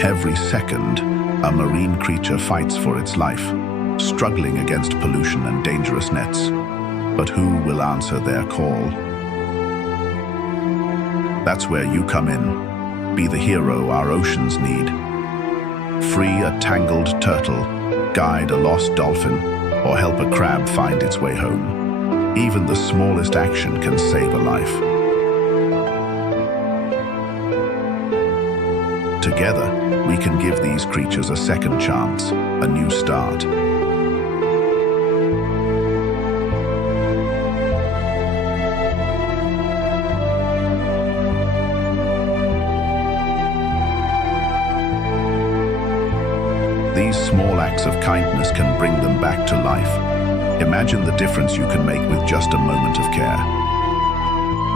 Every second, a marine creature fights for its life, struggling against pollution and dangerous nets. But who will answer their call? That's where you come in. Be the hero our oceans need. Free a tangled turtle, guide a lost dolphin, or help a crab find its way home. Even the smallest action can save a life. Together, we can give these creatures a second chance, a new start. These small acts of kindness can bring them back to life. Imagine the difference you can make with just a moment of care.